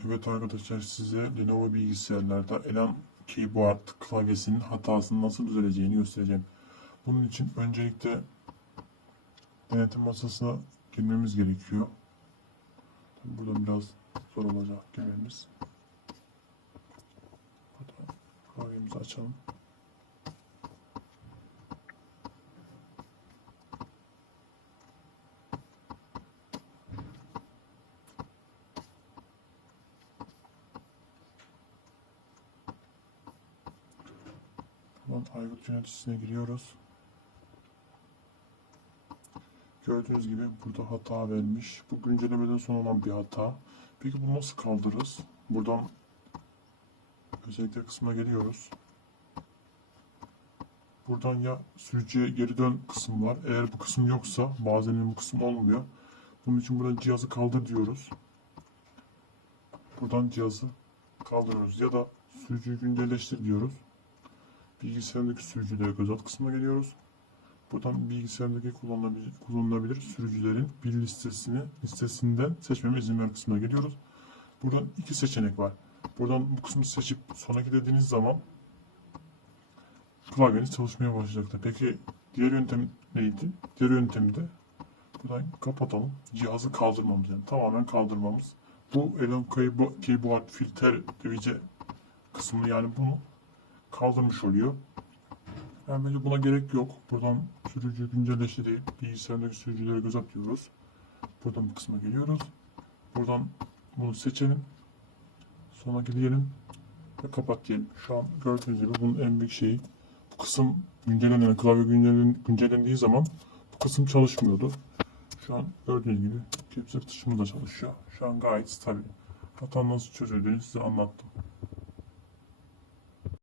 Evet arkadaşlar size Lenovo bilgisayarlarda Elan Keyboard klavyesinin hatasının nasıl düzeleceğini göstereceğim. Bunun için öncelikle denetim masasına girmemiz gerekiyor. Burada biraz zor olacak girmemiz. Klavyemizi açalım. Tamam, Aygıt yöneticisine giriyoruz. Gördüğünüz gibi burada hata vermiş. Bu güncellemeden sonra olan bir hata. Peki bunu nasıl kaldırırız? Buradan özellikle kısmına geliyoruz. Buradan ya sürücüye geri dön kısım var. Eğer bu kısım yoksa bazen bu kısım olmuyor. Bunun için buradan cihazı kaldır diyoruz. Buradan cihazı kaldırıyoruz ya da sürücüyü güncelleştir diyoruz. Bilgisayarındaki sürücülere göz at kısmına geliyoruz. Buradan bilgisayarındaki kullanılabilir, kullanılabilir sürücülerin bir listesini listesinden seçmeme izin ver kısmına geliyoruz. Buradan iki seçenek var. Buradan bu kısmı seçip sonraki dediğiniz zaman klavyeniz çalışmaya başlayacaktır. Peki diğer yöntem neydi? Diğer yöntemde buradan kapatalım. Cihazı kaldırmamız yani tamamen kaldırmamız. Bu Elon Keybo- Keyboard Filter DVC kısmını yani bunu kaldırmış oluyor. Yani bence buna gerek yok. Buradan sürücü güncelleşti deyip bilgisayardaki sürücülere göz atıyoruz. Buradan bu kısma geliyoruz. Buradan bunu seçelim. Sonraki diyelim ve kapat diyelim. Şu an gördüğünüz gibi bunun en büyük şeyi bu kısım güncellenen, klavye güncellen, güncellendiği zaman bu kısım çalışmıyordu. Şu an gördüğünüz gibi cep sıkışımız da çalışıyor. Şu an gayet stabil. Hata nasıl çözüldüğünü size anlattım.